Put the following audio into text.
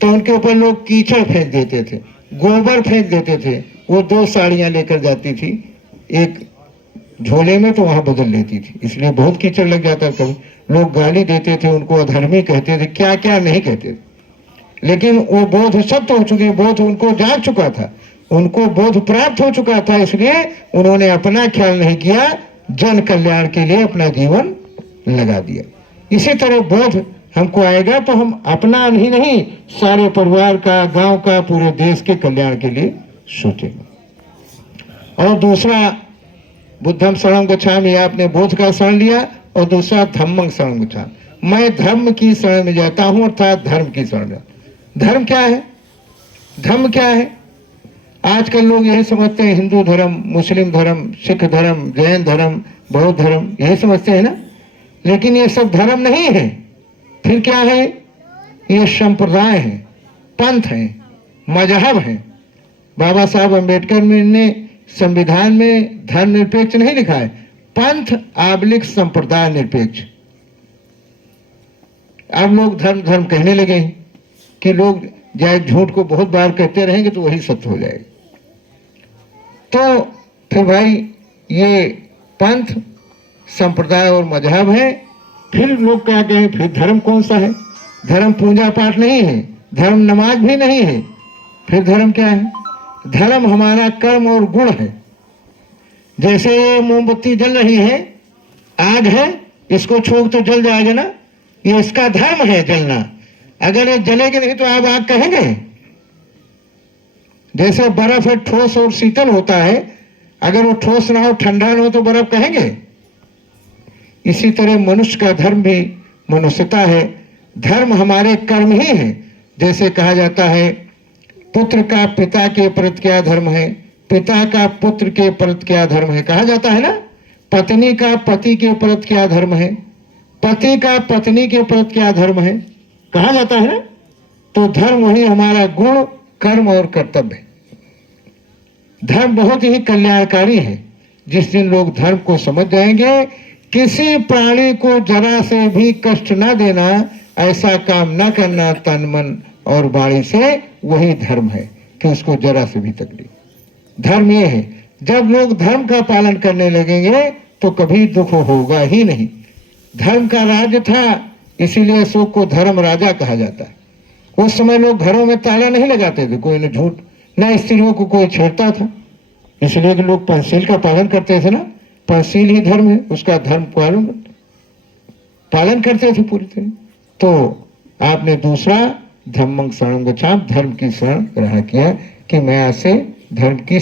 तो उनके ऊपर लोग कीचड़ फेंक देते थे, गोबर फेंक देते थे। वो 2 साड़ियां लेकर जाती थी एक झोले में, तो वहां बदल लेती थी, इसलिए बहुत कीचड़ लग जाता। कभी लोग गाली देते थे, उनको अधर्मी कहते थे, क्या क्या नहीं कहते थे, लेकिन वो बोध सत्य हो चुके, बोध उनको जाग चुका था, उनको बोध प्राप्त हो चुका था, इसलिए उन्होंने अपना ख्याल नहीं किया, जन कल्याण के लिए अपना जीवन लगा दिया। इसी तरह बोध हमको आएगा तो हम अपना ही नहीं, सारे परिवार का, गांव का, पूरे देश के कल्याण के लिए सोचेंगे। और दूसरा, बुद्धम शरणं गच्छामि, आपने बोध का शरण लिया, और दूसरा धम्मं शरणं गच्छामि, मैं धर्म की शरण में जाता हूं, अर्थात धर्म की शरण में। धर्म क्या है? धर्म क्या है? आजकल लोग यही समझते हैं, हिंदू धर्म, मुस्लिम धर्म, सिख धर्म, जैन धर्म, बौद्ध धर्म, यही समझते हैं ना, लेकिन ये सब धर्म नहीं है। फिर क्या है? ये संप्रदाय है, पंथ है, मजहब है। बाबा साहब अम्बेडकर ने संविधान में धर्मनिरपेक्ष नहीं लिखा है, पंथ आबलिक संप्रदाय निरपेक्ष। अब लोग धर्म धर्म कहने लगे हैं कि लोग जाए झूठ को बहुत बार कहते रहेंगे तो वही सत्य हो जाएगा। तो फिर भाई ये पंथ, संप्रदाय और मजहब है। फिर लोग क्या कहें, फिर धर्म कौन सा है? धर्म पूजा पाठ नहीं है, धर्म नमाज भी नहीं है, फिर धर्म क्या है? धर्म हमारा कर्म और गुण है। जैसे ये मोमबत्ती जल रही है, आग है, इसको छोड़ तो जल जाएगा ना, ये इसका धर्म है जलना। अगर ये जलेगी नहीं तो आप आग कहेंगे? जैसे बर्फ है, ठोस और शीतल होता है, अगर वो ठोस ना हो, ठंडा ना हो तो बर्फ कहेंगे? इसी तरह मनुष्य का धर्म भी मनुष्यता है। धर्म हमारे कर्म ही है। जैसे कहा जाता है, पुत्र का पिता के प्रति क्या धर्म है, पिता का पुत्र के प्रति क्या धर्म है, कहा जाता है ना। पत्नी का पति के प्रति क्या धर्म है, पति का पत्नी के प्रति क्या धर्म है, कहा जाता है ना। तो धर्म वही हमारा गुण, कर्म और कर्तव्य है। धर्म बहुत ही कल्याणकारी है। जिस दिन लोग धर्म को समझ जाएंगे, किसी प्राणी को जरा से भी कष्ट ना देना, ऐसा काम ना करना तन मन और वाणी से, वही धर्म है कि उसको जरा से भी तकलीफ। धर्म ये है, जब लोग धर्म का पालन करने लगेंगे तो कभी दुख होगा ही नहीं। धर्म का राज्य था, इसीलिए अशोक को धर्म राजा कहा जाता है। उस समय लोग घरों में ताला नहीं लगाते थे, कोई न झूठ, न स्त्रियों को कोई छेड़ता था, इसलिए कि लोग पंचशील का पालन करते थे ना। पंचशील ही धर्म है, उसका धर्म पालन करते थे पूरी तरह। तो आपने दूसरा धम्मं शरणं गच्छामि, धर्म की शरण ग्रहण किया कि मैं आज से धर्म की